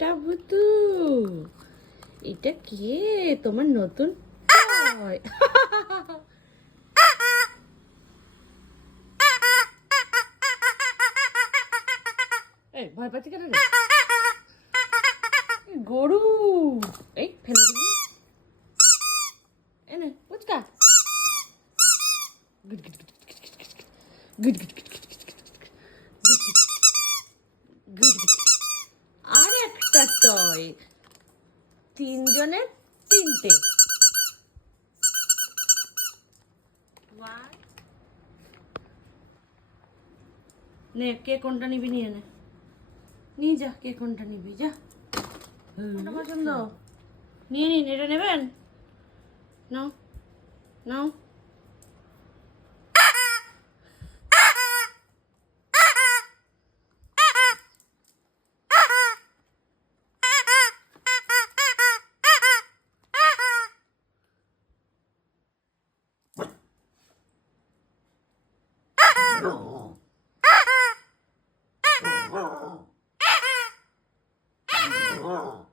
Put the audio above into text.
মোটা ভুতু, এটা কে? তোমার নতুন toy? এই ভয় পাচ্ছি কেন রে? গরু, এই ফেলে দিবি। এনে পুচকা, good good good good good good good good. আর একটা টয়, তিনজনের তিনটে। নে কে কোনটা নিবি, নিয়ে নে, নিয়ে যা, কে কোনটা নিবি যা। কোনটা পছন্দ? নিয়ে নিন, এটা নেবেন? নাও নাও। Oh.